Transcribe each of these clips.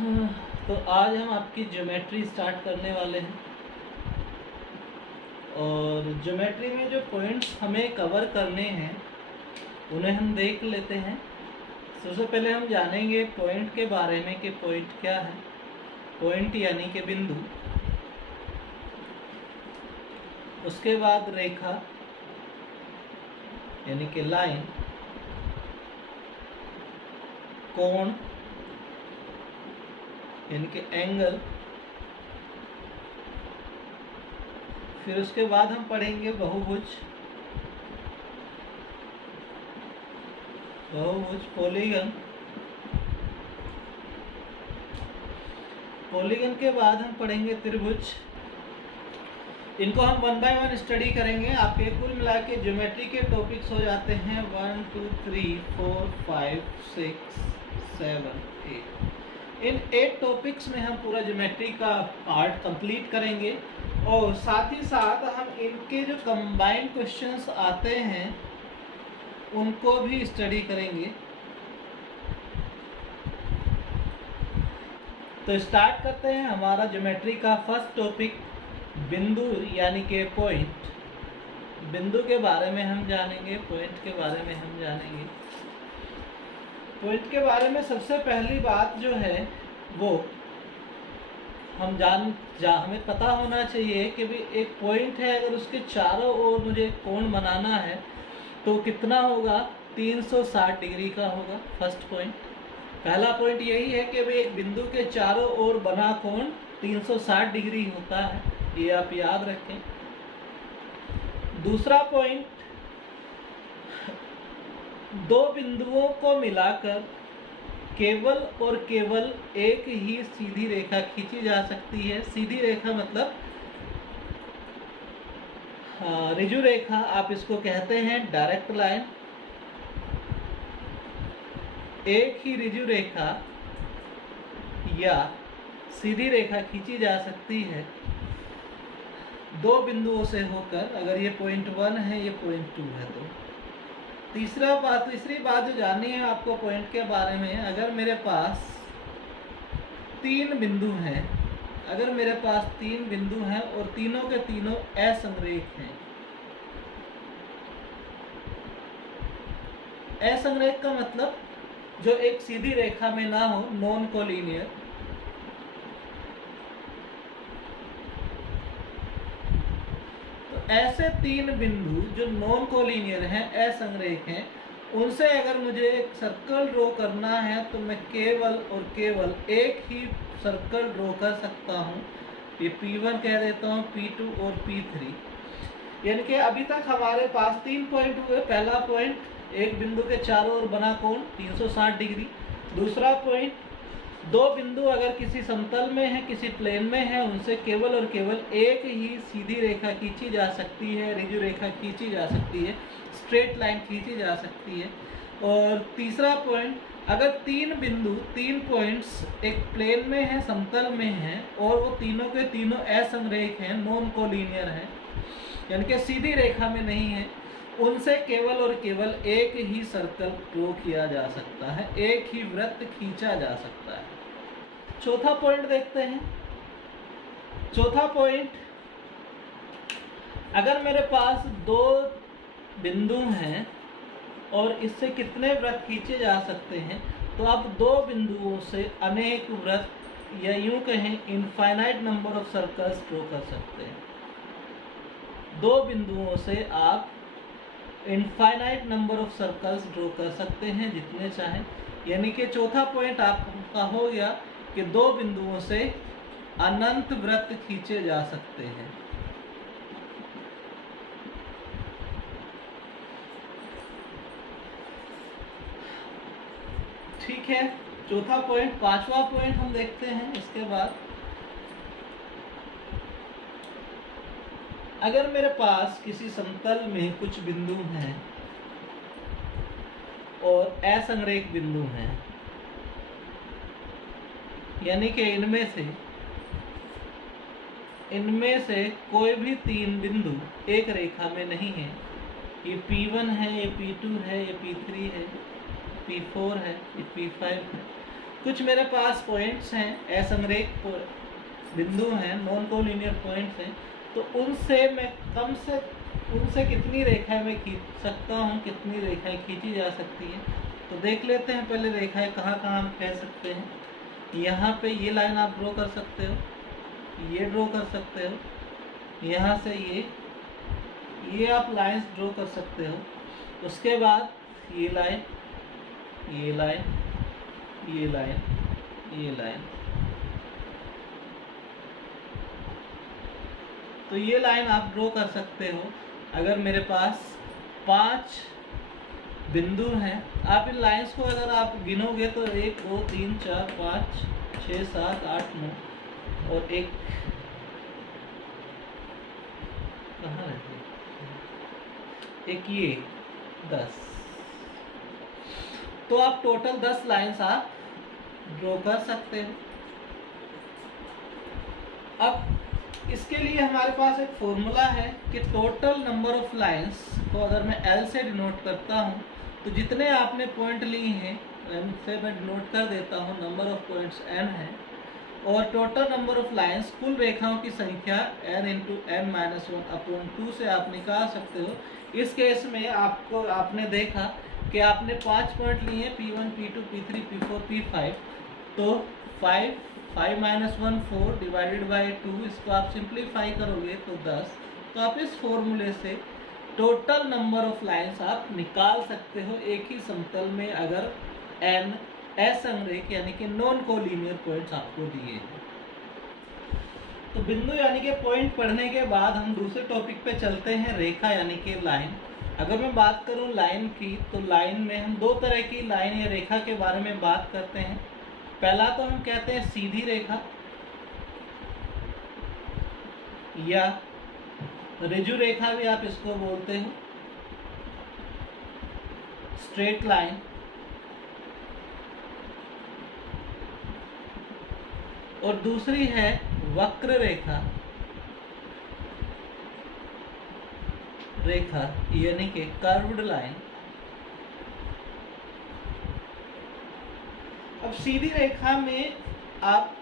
तो आज हम आपकी ज्योमेट्री स्टार्ट करने वाले हैं और ज्योमेट्री में जो पॉइंट्स हमें कवर करने हैं उन्हें हम देख लेते हैं। सबसे पहले हम जानेंगे पॉइंट के बारे में कि पॉइंट क्या है। पॉइंट यानी कि बिंदु, उसके बाद रेखा यानी कि लाइन, कोण यानी कि एंगल, फिर उसके बाद हम पढ़ेंगे बहुभुज, पॉलीगन, पॉलीगन के बाद हम पढ़ेंगे त्रिभुज। इनको हम 1 बाय 1 स्टडी करेंगे। आपके कुल मिला के ज्योमेट्री के टॉपिक्स हो जाते हैं 1 2 3 4 5 6 7 8। इन 8 टॉपिक्स में हम पूरा ज्योमेट्री का पार्ट कंप्लीट करेंगे और साथ ही साथ हम इनके जो कंबाइंड क्वेश्चंस आते हैं उनको भी स्टडी करेंगे। तो स्टार्ट करते हैं हमारा ज्योमेट्री का फर्स्ट टॉपिक, बिंदु यानी कि पॉइंट। बिंदु के बारे में हम जानेंगे, पॉइंट के बारे में हम जानेंगे। पॉइंट के बारे में सबसे पहली बात जो है वो हमें पता होना चाहिए कि भी एक पॉइंट है, अगर उसके चारों ओर मुझे कोण बनाना है तो कितना होगा, 360 डिग्री का होगा। फर्स्ट पॉइंट, पहला पॉइंट यही है कि भाई एक बिंदु के चारों ओर बना कोण 360 डिग्री होता है, ये आप याद रखें। दूसरा पॉइंट, दो बिंदुओं को मिलाकर केवल और केवल एक ही सीधी रेखा खींची जा सकती है। सीधी रेखा मतलब ऋजु रेखा, आप इसको कहते हैं डायरेक्ट लाइन। एक ही ऋजु रेखा या सीधी रेखा खींची जा सकती है दो बिंदुओं से होकर। अगर ये पॉइंट 1 है, ये पॉइंट 2 है तो। तीसरी बात जो जाननी है आपको पॉइंट के बारे में, अगर मेरे पास 3 बिंदु हैं, अगर मेरे पास 3 बिंदु हैं और तीनों के तीनों असंरेख हैं। असंरेख का मतलब जो एक सीधी रेखा में ना हो, नॉन कोलिनियर। ऐसे 3 बिंदु जो नॉन कोलिनियर हैं, असंरेख हैं, उनसे अगर मुझे एक सर्कल ड्रॉ करना है तो मैं केवल और केवल एक ही सर्कल ड्रॉ कर सकता हूँ। ये P1 कह देता हूँ, P2 और P3। यानी कि अभी तक हमारे पास 3 पॉइंट हुए। पहला पॉइंट, एक बिंदु के चारों ओर बना कोण 360 डिग्री। दूसरा पॉइंट, दो बिंदु अगर किसी समतल में है, किसी प्लेन में है, उनसे केवल और केवल एक ही सीधी रेखा खींची जा सकती है, ऋजु रेखा खींची जा सकती है, स्ट्रेट लाइन खींची जा सकती है। और तीसरा पॉइंट, अगर 3 पॉइंट्स एक प्लेन में है, समतल में है और वो तीनों के तीनों असंरेख हैं, नॉन कोलिनियर हैं, यानी कि सीधी रेखा में नहीं है, उनसे केवल और केवल एक ही सर्कल ड्रॉ किया जा सकता है, एक ही वृत्त खींचा जा सकता है। चौथा पॉइंट देखते हैं। चौथा पॉइंट, अगर मेरे पास 2 बिंदु हैं और इससे कितने वृत्त खींचे जा सकते हैं, तो आप 2 बिंदुओं से अनेक वृत्त या यूं कहें infinite number of circles draw कर सकते हैं। 2 बिंदुओं से आप infinite number of circles draw कर सकते हैं, जितने चाहें। यानी कि चौथा पॉइंट आपका हो गया कि 2 बिंदुओं से अनंत वृत्त खींचे जा सकते हैं। ठीक है, चौथा पॉइंट। पांचवा पॉइंट हम देखते हैं इसके बाद। अगर मेरे पास किसी समतल में कुछ बिंदु हैं और असंरेख बिंदु हैं, यानी कि इनमें से कोई भी 3 बिंदु एक रेखा में नहीं है, ये P1 है, ये P2 है, ये P3 है, P4 है, ये P5 है, कुछ मेरे पास पॉइंट्स हैं, असंरेख बिंदु हैं, नॉन कोलिनियर पॉइंट्स हैं, तो उनसे कितनी रेखाएं मैं खींच सकता हूँ, कितनी रेखाएं खींची जा सकती हैं। तो देख लेते हैं पहले रेखाएं कहाँ कहाँ हम कह सकते हैं। यहाँ पे ये लाइन आप ड्रॉ कर सकते हो, ये ड्रॉ कर सकते हो, यहाँ से ये आप लाइंस ड्रॉ कर सकते हो। उसके बाद ये लाइन, ये लाइन, ये लाइन, ये लाइन, तो ये लाइन आप ड्रॉ कर सकते हो। अगर मेरे पास 5 बिंदु हैं, आप इन लाइंस को अगर आप गिनोगे तो 1 2 3 4 5 6 7 8 9 और एक कहाँ रहती है, एक ये 10, तो आप टोटल 10 लाइंस आप ड्रॉ कर सकते हो। अब इसके लिए हमारे पास एक फॉर्मूला है कि टोटल नंबर ऑफ लाइंस को अगर मैं L से डिनोट करता हूँ, तो जितने आपने पॉइंट लिए हैं N से मैं डिनोट कर देता हूँ, नंबर ऑफ पॉइंट्स N है, और टोटल नंबर ऑफ लाइंस कुल रेखाओं की संख्या N × N-1/2 से आप निकाल सकते हो। इस केस में आपने देखा कि आपने 5 पॉइंट लिए, P1 P2 P3 P4 P5, तो 5 -1 4 डिवाइडेड बाई 2, इसको आप सिंप्लीफाई करोगे तो 10। तो आप इस फॉर्मूले से टोटल नंबर ऑफ लाइंस आप निकाल सकते हो एक ही समतल में, अगर n असंरेख यानी कि नॉन कोलिनियर पॉइंट्स आपको दिए हैं। तो बिंदु यानी कि पॉइंट पढ़ने के बाद हम दूसरे टॉपिक पे चलते हैं, रेखा यानी कि लाइन। अगर मैं बात करूं लाइन की, तो लाइन में हम 2 तरह की लाइन या रेखा के बारे में बात करते हैं। पहला तो हम कहते हैं सीधी रेखा या ऋजु रेखा भी आप इसको बोलते हो, स्ट्रेट लाइन। और दूसरी है वक्र रेखा यानी कि कर्व्ड लाइन। अब सीधी रेखा में आप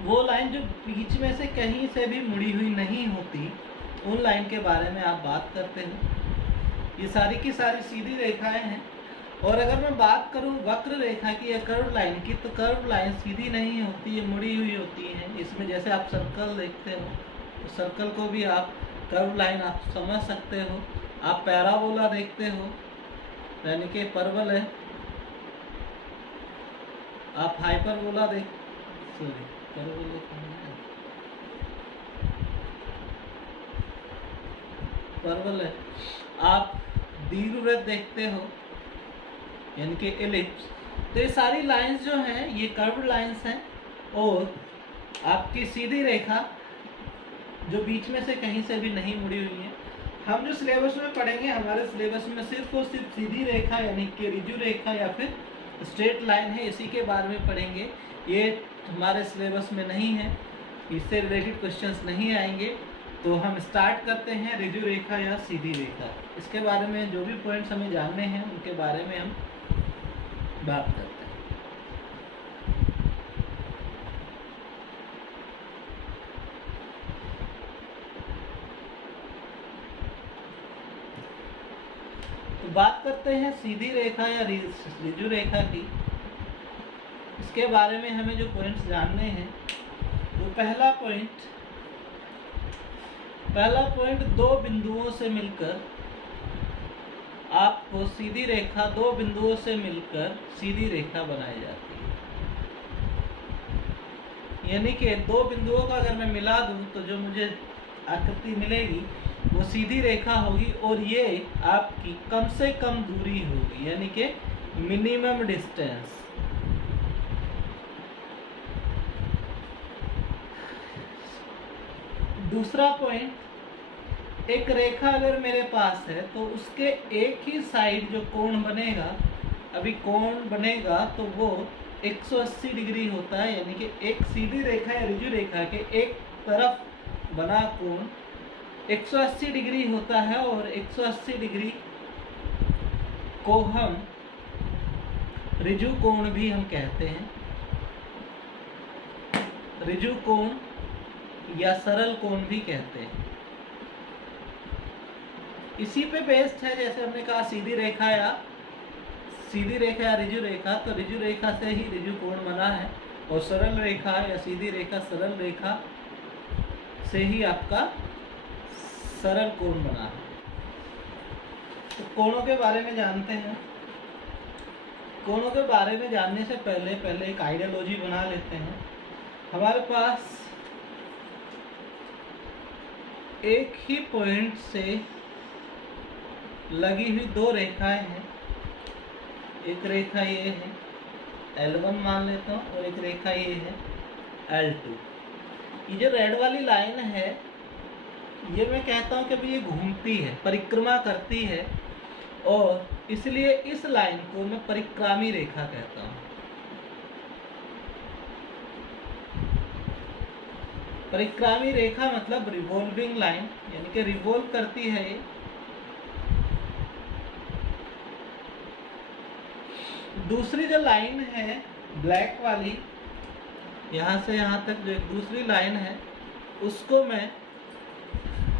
वो लाइन जो बीच में से कहीं से भी मुड़ी हुई नहीं होती, उन लाइन के बारे में आप बात करते हो। ये सारी की सारी सीधी रेखाएं हैं। और अगर मैं बात करूं वक्र रेखा की या कर्व लाइन की, तो कर्व लाइन सीधी नहीं होती, ये मुड़ी हुई होती है। इसमें जैसे आप सर्कल देखते हो, तो सर्कल को भी आप कर्व लाइन आप समझ सकते हो। आप पैराबोला देखते हो, यानी कि परवल है। आप हाइपरबोला परवल है। आप दीर्घवृत्त देखते हो, यानी कि एलिप्स। तो ये सारी लाइंस जो हैं ये कर्व्ड लाइंस हैं। और आपकी सीधी रेखा जो बीच में से कहीं से भी नहीं मुड़ी हुई है। हम जो सिलेबस में पढ़ेंगे, हमारे सिलेबस में सिर्फ और सिर्फ सीधी रेखा यानी कि ऋजु रेखा या फिर स्ट्रेट लाइन है, इसी के बारे में पढ़ेंगे। ये हमारे सिलेबस में नहीं है, इससे रिलेटेड क्वेश्चंस नहीं आएंगे। तो हम स्टार्ट करते हैं ऋजु रेखा या सीधी रेखा। इसके बारे में जो भी पॉइंट्स हमें जानने हैं उनके बारे में हम बात करते हैं। तो बात करते हैं सीधी रेखा या ऋजु रेखा की। इसके बारे में हमें जो पॉइंट्स जानने हैं, वो पहला पॉइंट 2 बिंदुओं से मिलकर आपको सीधी रेखा, 2 बिंदुओं से मिलकर सीधी रेखा बनाई जाती है। यानी कि 2 बिंदुओं का अगर मैं मिला दूं तो जो मुझे आकृति मिलेगी वो सीधी रेखा होगी, और ये आपकी कम से कम दूरी होगी, यानी कि मिनिमम डिस्टेंस। दूसरा पॉइंट, एक रेखा अगर मेरे पास है तो उसके एक ही साइड जो कोण बनेगा, अभी कोण बनेगा तो वो 180 डिग्री होता है। यानी कि एक सीधी रेखा या ऋजु रेखा के एक तरफ बना कोण 180 डिग्री होता है, और 180 डिग्री को हम ऋजु कोण भी हम कहते हैं, ऋजु कोण या सरल कोण भी कहते हैं। इसी पे बेस्ड है, जैसे हमने कहा सीधी रेखा या ऋजु रेखा, तो ऋजु रेखा से ही ऋजु कोण बना है, और सरल रेखा या सीधी रेखा सरल रेखा से ही आपका सरल कोण बना है। तो कोणों के बारे में जानते हैं। कोणों के बारे में जानने से पहले एक आइडियोलॉजी बना लेते हैं। हमारे पास एक ही पॉइंट से लगी हुई दो रेखाएं हैं। एक रेखा ये है L1 मान लेता हूँ, और एक रेखा ये है L2। ये जो रेड वाली लाइन है, ये मैं कहता हूँ कि भाई ये घूमती है, परिक्रमा करती है, और इसलिए इस लाइन को मैं परिक्रामी रेखा कहता हूँ। परिक्रामी रेखा मतलब रिवॉल्विंग लाइन, यानी कि रिवॉल्व करती है ये। दूसरी जो लाइन है ब्लैक वाली, यहाँ से यहाँ तक जो एक दूसरी लाइन है, उसको मैं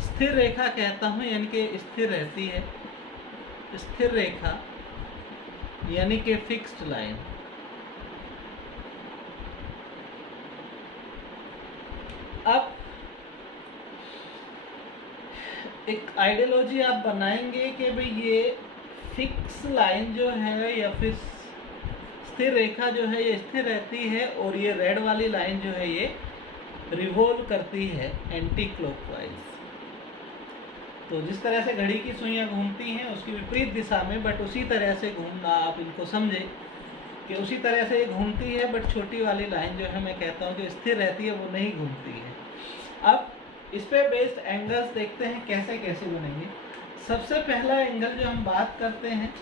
स्थिर रेखा कहता हूँ, यानी कि स्थिर रहती है, स्थिर रेखा यानी कि फिक्स्ड लाइन। अब एक आइडियोलॉजी आप बनाएंगे कि भाई ये फिक्स लाइन जो है या फिर स्थिर रेखा जो है ये स्थिर रहती है, और ये रेड वाली लाइन जो है ये रिवॉल्व करती है एंटी क्लॉकवाइज। तो जिस तरह से घड़ी की सुइयां घूमती हैं उसकी विपरीत दिशा में, बट उसी तरह से घूमना, आप इनको समझें कि उसी तरह से ये घूमती है, बट छोटी वाली लाइन जो है मैं कहता हूँ कि स्थिर रहती है, वो नहीं घूमती है। अब इस पे बेस्ड एंगल्स देखते हैं कैसे कैसे बनेंगे। सबसे पहला एंगल जो हम बात करते हैं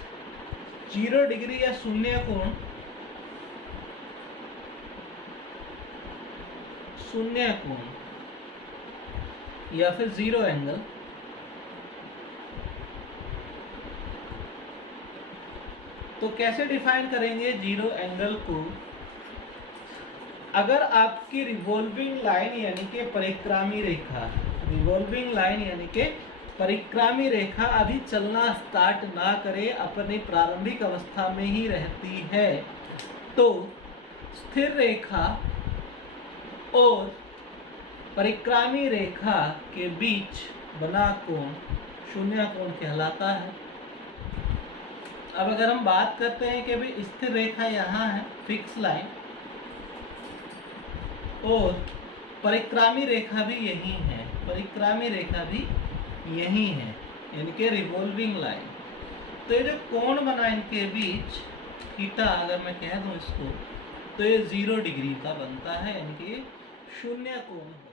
0 डिग्री या शून्य कोण, या फिर जीरो एंगल। तो कैसे डिफाइन करेंगे जीरो एंगल को? अगर आपकी रिवॉल्विंग लाइन यानी कि परिक्रामी रेखा, रिवॉल्विंग लाइन यानी कि परिक्रामी रेखा अभी चलना स्टार्ट ना करे, अपनी प्रारंभिक अवस्था में ही रहती है, तो स्थिर रेखा और परिक्रामी रेखा के बीच बना कोण शून्य कोण कहलाता है। अब अगर हम बात करते हैं कि भाई स्थिर रेखा यहाँ है, फिक्स लाइन, और परिक्रामी रेखा भी यही है, परिक्रामी रेखा भी यही है, यानी कि रिवॉल्विंग लाइन। तो ये जो कोण बना इनके बीच थीटा, अगर मैं कह दूं इसको, तो ये 0 डिग्री का बनता है, यानी कि शून्य कोण।